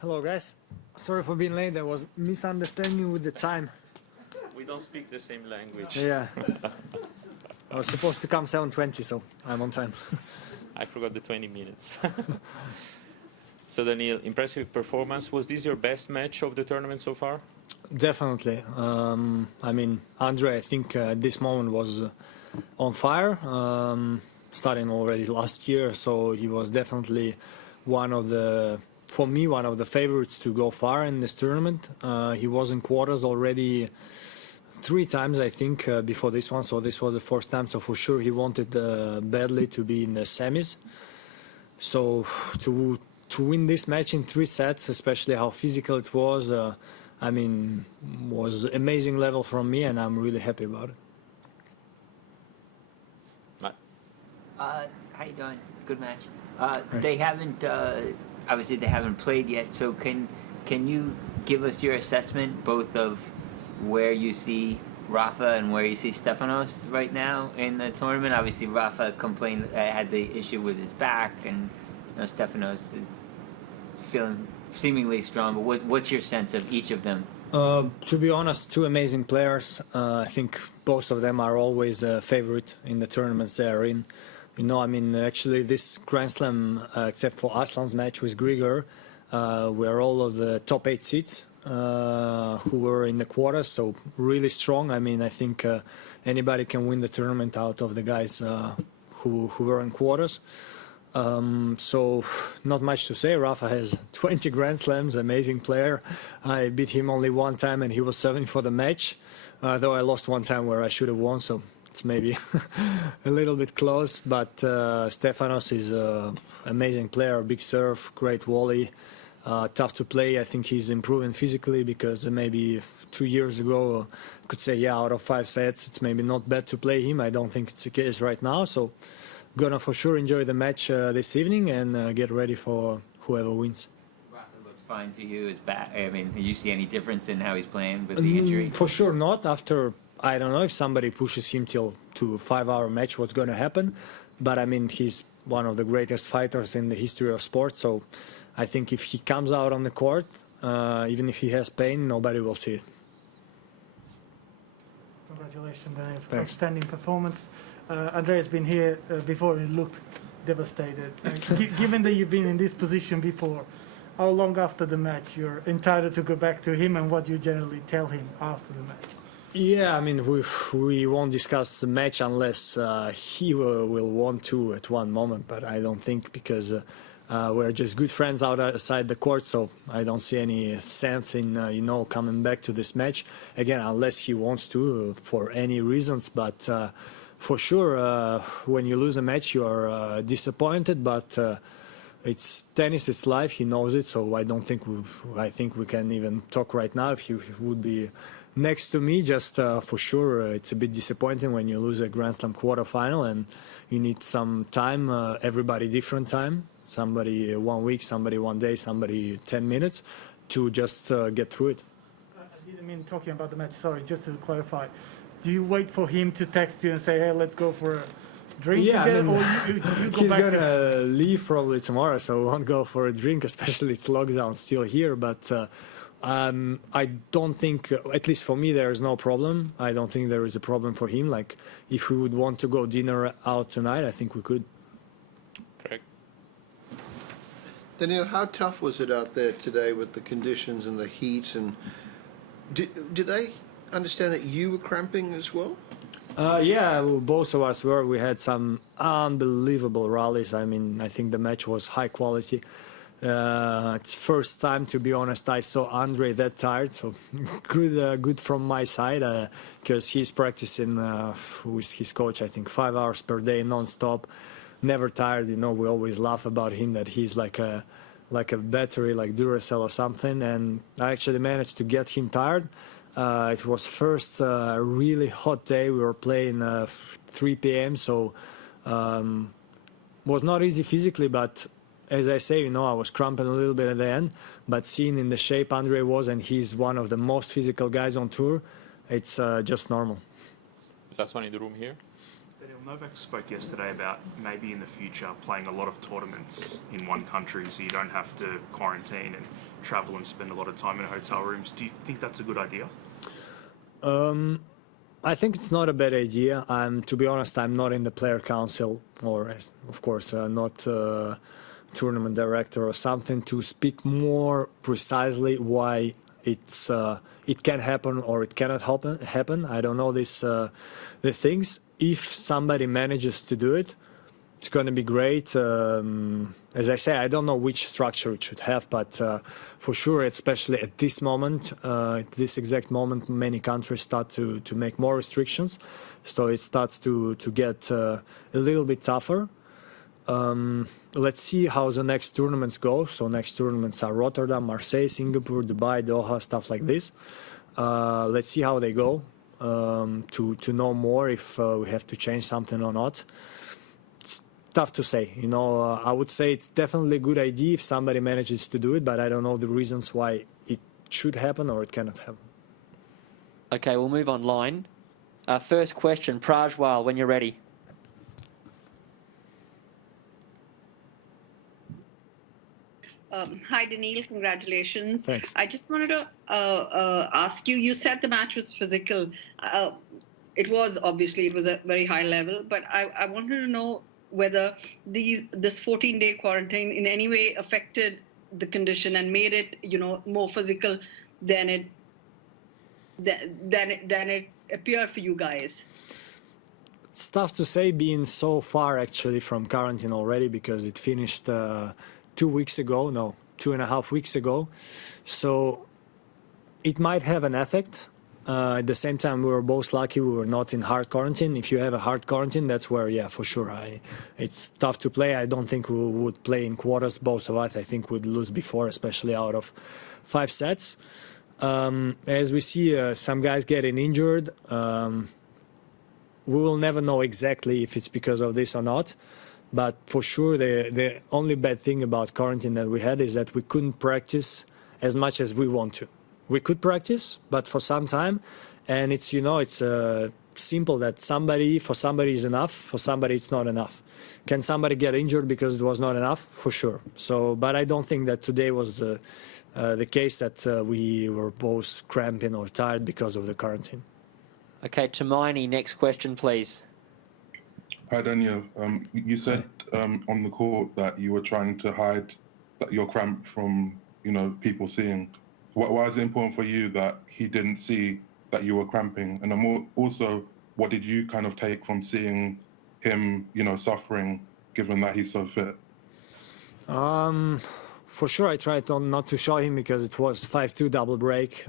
Hello guys, sorry for being late, there was misunderstanding with the time. We don't speak the same language. Yeah, I was supposed to come 7:20, so I'm on time. I forgot the 20 minutes. So Daniil, impressive performance. Was this your best match of the tournament so far? Definitely. I mean, Andrey, I think at this moment was on fire, starting already last year, so he was definitely one of the favorites to go far in this tournament. He was in quarters already 3 times, I think, before this one, so this was the first time, so for sure he wanted badly to be in the semis. So to win this match in 3 sets, especially how physical it was, I mean, was amazing level from me, and I'm really happy about it. How you doing? Good match. They haven't, obviously they haven't played yet, so can you give us your assessment both of where you see Rafa and where you see Stefanos right now in the tournament? Obviously Rafa complained, had the issue with his back, and Stefanos is feeling seemingly strong, but what's your sense of each of them? To be honest, 2 amazing players. I think both of them are always a favorite in the tournaments they are in. I mean, actually this Grand Slam, except for Aslan's match with Grigor, were all of the top 8 seeds who were in the quarters, so really strong. I mean, I think anybody can win the tournament out of the guys who were in quarters. So not much to say. Rafa has 20 Grand Slams, amazing player. I beat him only 1 time and he was 7 for the match, though I lost 1 time where I should have won, so it's maybe a little bit close. But Stefanos is an amazing player, big serve, great volley, tough to play. I think he's improving physically because maybe 2 years ago I could say, yeah, out of 5 sets it's maybe not bad to play him. I don't think it's the case right now, so gonna for sure enjoy the match this evening and get ready for whoever wins. Rafa looks fine to you. His back, I mean, do you see any difference in how he's playing with the injury? For sure not. After, I don't know if somebody pushes him to a 5-hour match, what's going to happen. But I mean, he's one of the greatest fighters in the history of sports. So I think if he comes out on the court, even if he has pain, nobody will see it. Congratulations, Daniil, for Thanks. outstanding performance. Andrey has been here before and looked devastated. Given that you've been in this position before, how long after the match you're entitled to go back to him, and what do you generally tell him after the match? Yeah, I mean, we won't discuss the match unless he will want to at one moment, but I don't think, because we're just good friends outside the court, so I don't see any sense in coming back to this match again, unless he wants to for any reasons. But for sure, when you lose a match, you are disappointed, but it's tennis, it's life. He knows it, so I think we can even talk right now. If he would be next to me, just for sure, it's a bit disappointing when you lose a Grand Slam quarterfinal and you need some time. Everybody different time. Somebody 1 week, somebody 1 day, somebody 10 minutes to just get through it. I didn't mean talking about the match. Sorry, just to clarify. Do you wait for him to text you and say, hey, let's go for a drink together? I mean, or you go he's back going to leave probably tomorrow, so we won't go for a drink, especially it's lockdown still here. But I don't think, at least for me, there is no problem. I don't think there is a problem for him. Like, if we would want to go dinner out tonight, I think we could. Correct. Daniil, how tough was it out there today with the conditions and the heat? And did I understand that you were cramping as well? Yeah, both of us were. We had some unbelievable rallies. I mean, I think the match was high quality. It's first time, to be honest, I saw Andrey that tired. So good from my side, because he's practicing with his coach, I think 5 hours per day, non-stop, never tired. We always laugh about him that he's like a battery, like Duracell or something. And I actually managed to get him tired. It was first really hot day. We were playing 3 p.m. so was not easy physically, but as I say, I was cramping a little bit at the end, but seeing in the shape Andrey was, and he's one of the most physical guys on tour, it's just normal. Last one in the room here. Daniil, Novak spoke yesterday about maybe in the future playing a lot of tournaments in one country so you don't have to quarantine, and travel and spend a lot of time in hotel rooms. Do you think that's a good idea? I think it's not a bad idea. To be honest, I'm not in the player council, or of course not tournament director or something to speak more precisely why it can happen or it cannot happen. I don't know the things. If somebody manages to do it, it's going to be great. As I say, I don't know which structure it should have, but for sure, especially at this moment, at this exact moment, many countries start to make more restrictions. So it starts to get a little bit tougher. Let's see how the next tournaments go. So next tournaments are Rotterdam, Marseille, Singapore, Dubai, Doha, stuff like this. Let's see how they go to know more if we have to change something or not. It's tough to say. I would say it's definitely a good idea if somebody manages to do it, but I don't know the reasons why it should happen or it cannot happen. Okay, we'll move online. First question, Prajwal, when you're ready. Hi, Daniil. Congratulations. Thanks. I just wanted to ask you, you said the match was physical. It was a very high level, but I wanted to know whether this 14-day quarantine in any way affected the condition and made it, more physical than it appeared for you guys. It's tough to say being so far actually from quarantine already because it finished 2 weeks ago, no, 2.5 weeks ago. So it might have an effect. At the same time, we were both lucky we were not in hard quarantine. If you have a hard quarantine, that's where, yeah, for sure, it's tough to play. I don't think we would play in quarters, both of us. I think we'd lose before, especially out of 5 sets. As we see some guys getting injured, we will never know exactly if it's because of this or not. But for sure, the only bad thing about quarantine that we had is that we couldn't practice as much as we want to. We could practice, but for some time, and it's simple that for somebody is enough, for somebody it's not enough. Can somebody get injured because it was not enough? For sure. So, but I don't think that today was the case that we were both cramping or tired because of the quarantine. Okay, Tumaini, next question, please. Hi, Daniil. You said on the court that you were trying to hide your cramp from, people seeing. Why is it important for you that he didn't see that you were cramping? And also, what did you kind of take from seeing him, suffering, given that he's so fit? For sure, I tried not to show him because it was 5-2 double break.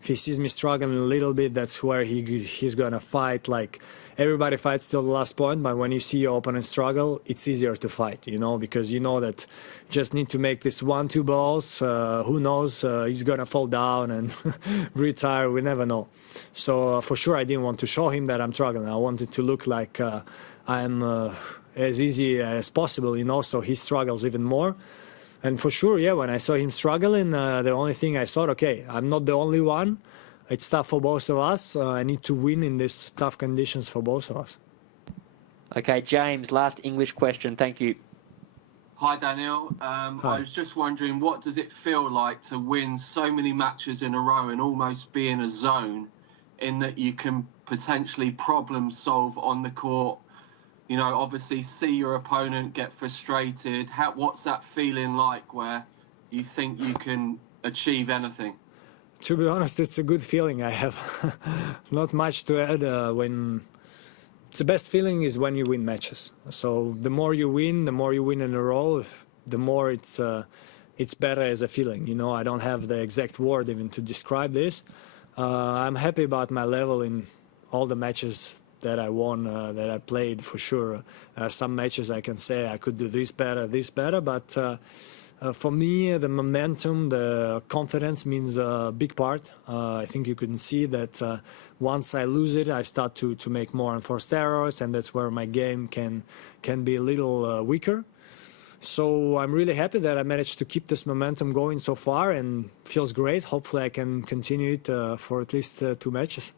If he sees me struggling a little bit, that's where he's gonna fight. Like everybody fights till the last point, but when you see your opponent struggle, it's easier to fight, because you know that just need to make this 1-2 balls. Who knows? He's gonna fall down and retire. We never know. So for sure, I didn't want to show him that I'm struggling. I wanted to look like I'm as easy as possible, so he struggles even more. And for sure, yeah, when I saw him struggling, the only thing I thought, okay, I'm not the only one. It's tough for both of us. I need to win in these tough conditions for both of us. Okay, James, last English question. Thank you. Hi, Daniil. I was just wondering, what does it feel like to win so many matches in a row and almost be in a zone in that you can potentially problem solve on the court? Obviously see your opponent get frustrated. What's that feeling like where you think you can achieve anything? To be honest, it's a good feeling. I have not much to add. The best feeling is when you win matches. So the more you win in a row, the more it's better as a feeling. I don't have the exact word even to describe this. I'm happy about my level in all the matches that I won, that I played, for sure. Some matches I can say I could do this better, but for me, the momentum, the confidence means a big part. I think you can see that once I lose it, I start to make more enforced errors, and that's where my game can be a little weaker. So I'm really happy that I managed to keep this momentum going so far, and feels great. Hopefully I can continue it for at least 2 matches.